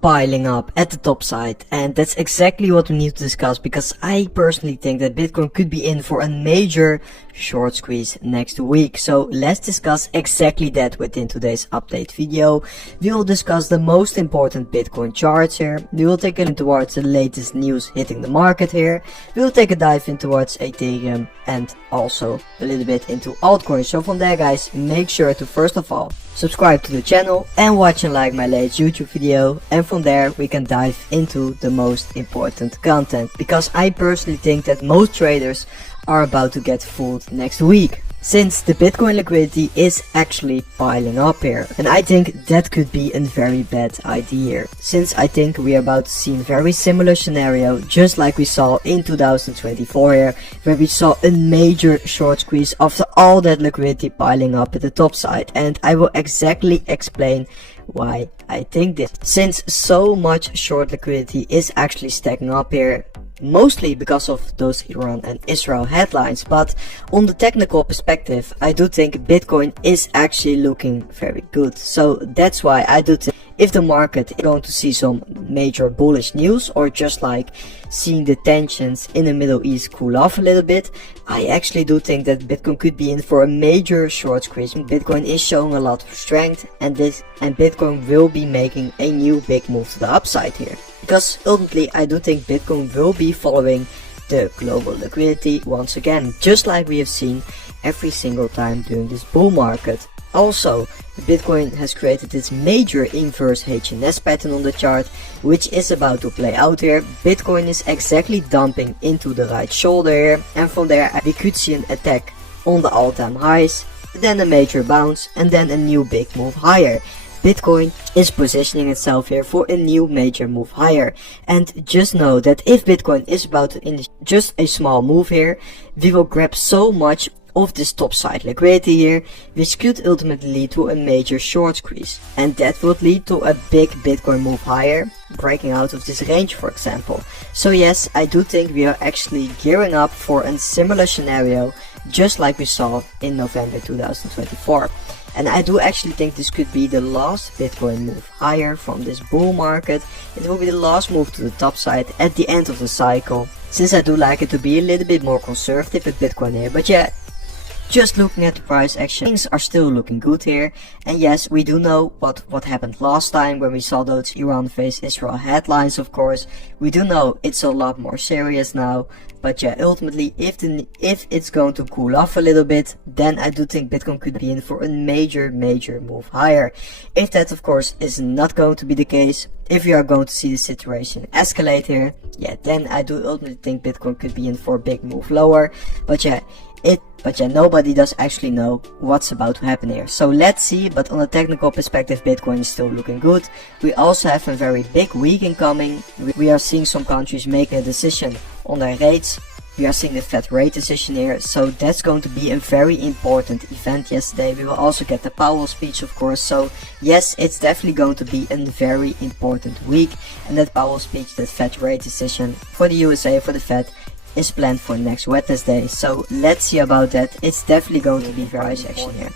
piling up at the top side, and that's exactly what we need to discuss, because I personally think that Bitcoin could be in for a major short squeeze next week. So let's discuss exactly that within today's update video. We will discuss the most important Bitcoin charts here. We will take a look towards the latest news hitting the market here. We will take a dive in towards Ethereum and also a little bit into altcoins. So from there, guys, make sure to first of all subscribe to the channel and watch and like my latest YouTube video, and from there we can dive into the most important content, because I personally think that most traders are about to get fooled next week, since the Bitcoin liquidity is actually piling up here. And I think that could be a very bad idea, since I think we are about to see a very similar scenario just like we saw in 2024 here, where we saw a major short squeeze after all that liquidity piling up at the top side. And I will exactly explain why I think this, since so much short liquidity is actually stacking up here, mostly because of those Iran and Israel headlines. But on the technical perspective, I do think Bitcoin is actually looking very good. So that's why I do think if the market is going to see some major bullish news, or just like seeing the tensions in the Middle East cool off a little bit, I actually do think that Bitcoin could be in for a major short squeeze. Bitcoin is showing a lot of strength, and Bitcoin will be making a new big move to the upside here, because ultimately I do think Bitcoin will be following the global liquidity once again, just like we have seen every single time during this bull market. Also, Bitcoin has created this major inverse HNS pattern on the chart, which is about to play out here. Bitcoin is exactly dumping into the right shoulder here, and from there we could see an attack on the all-time highs, then a major bounce, and then a new big move higher. Bitcoin is positioning itself here for a new major move higher, and just know that if Bitcoin is about to initiate just a small move here, we will grab so much of this top side liquidity here, which could ultimately lead to a major short squeeze, and that would lead to a big Bitcoin move higher, breaking out of this range for example. So yes, I do think we are actually gearing up for a similar scenario just like we saw in November 2024. And I do actually think this could be the last Bitcoin move higher from this bull market. It will be the last move to the top side at the end of the cycle, since I do like it to be a little bit more conservative with Bitcoin here. But yeah, just looking at the price action, things are still looking good here. And yes, we do know what happened last time when we saw those Iran vs Israel headlines, of course. We do know it's a lot more serious now. But yeah, ultimately, if it's going to cool off a little bit, then I do think Bitcoin could be in for a major move higher. If that, of course, is not going to be the case, if we are going to see the situation escalate here, yeah, then I do ultimately think Bitcoin could be in for a big move lower. But yeah, nobody does actually know what's about to happen here. So let's see, but on a technical perspective, Bitcoin is still looking good. We also have a very big week incoming. We are seeing some countries making a decision on their rates. We are seeing the Fed rate decision here, so that's going to be a very important event yesterday. We will also get the Powell speech, of course. So yes, it's definitely going to be a very important week, and that Powell speech, that Fed rate decision for the USA, for the Fed, is planned for next Wednesday. So let's see about that. It's definitely going to be price action here,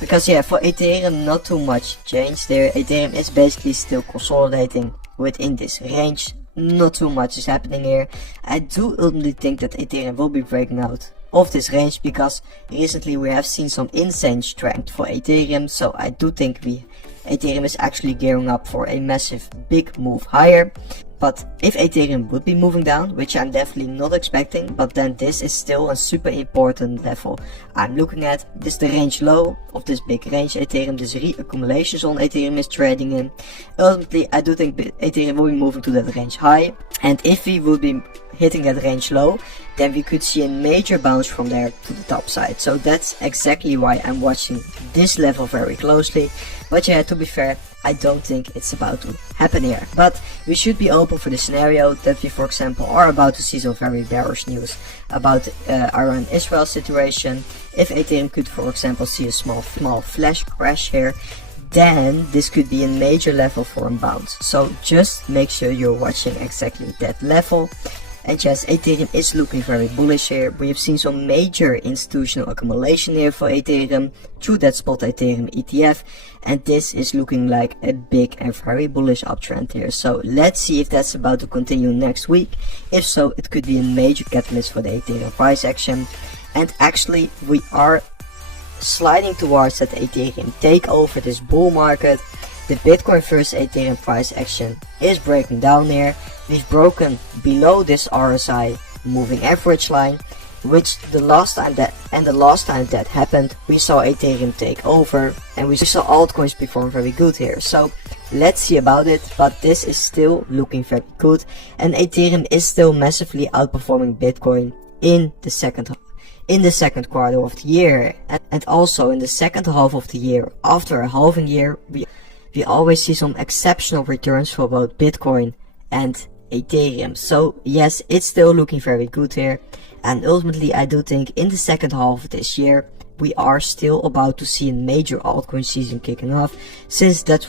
because yeah, for Ethereum not too much changed there. Ethereum is basically still consolidating within this range. Not too much is happening here. I do ultimately think that Ethereum will be breaking out of this range, because recently we have seen some insane strength for Ethereum. So I do think Ethereum is actually gearing up for a massive big move higher. But if Ethereum would be moving down, which I'm definitely not expecting, but then this is still a super important level I'm looking at. This is the range low of this big range Ethereum, this reaccumulation zone Ethereum is trading in. Ultimately, I do think Ethereum will be moving to that range high, and if we would be hitting that range low, then we could see a major bounce from there to the top side. So that's exactly why I'm watching this level very closely. But yeah, to be fair, I don't think it's about to happen here. But we should be open for the scenario that we, for example, are about to see some very bearish news about Iran-Israel situation. If Ethereum could, for example, see a small flash crash here, then this could be a major level for a bounce. So just make sure you're watching exactly that level. And yes, Ethereum is looking very bullish here. We have seen some major institutional accumulation here for Ethereum through that spot Ethereum ETF, and this is looking like a big and very bullish uptrend here. So let's see if that's about to continue next week. If so, it could be a major catalyst for the Ethereum price action. And actually we are sliding towards that Ethereum takeover, this bull market. The Bitcoin versus Ethereum price action is breaking down here. We've broken below this RSI moving average line, which the last time that happened, we saw Ethereum take over and we saw altcoins perform very good here. So let's see about it, but this is still looking very good, and Ethereum is still massively outperforming Bitcoin in the second quarter of the year, and also in the second half of the year. After a halving year, we always see some exceptional returns for both Bitcoin and Ethereum. So yes, it's still looking very good here, and ultimately I do think in the second half of this year we are still about to see a major altcoin season kicking off, since that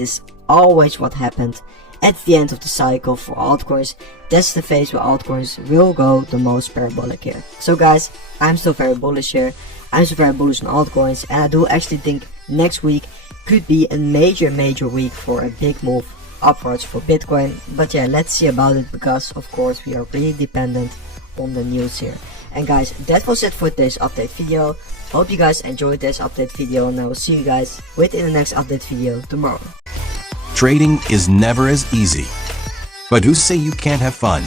is always what happened at the end of the cycle for altcoins. That's the phase where altcoins will go the most parabolic here. So guys, I'm still very bullish here. I'm still very bullish on altcoins, and I do actually think next week could be a major week for a big move upwards for Bitcoin. But yeah, let's see about it, because of course we are really dependent on the news here. And guys, that was it for today's update video. Hope you guys enjoyed this update video, and I will see you guys within the next update video tomorrow. Trading is never as easy, but who say you can't have fun?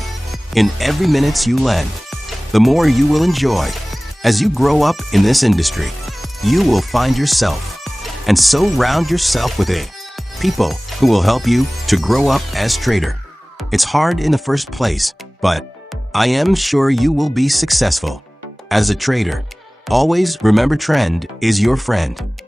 In every minute you lend, the more you will enjoy. As you grow up in this industry, you will find yourself, and so round yourself with people who will help you to grow up as trader. It's hard in the first place, but I am sure you will be successful. As a trader, always remember trend is your friend.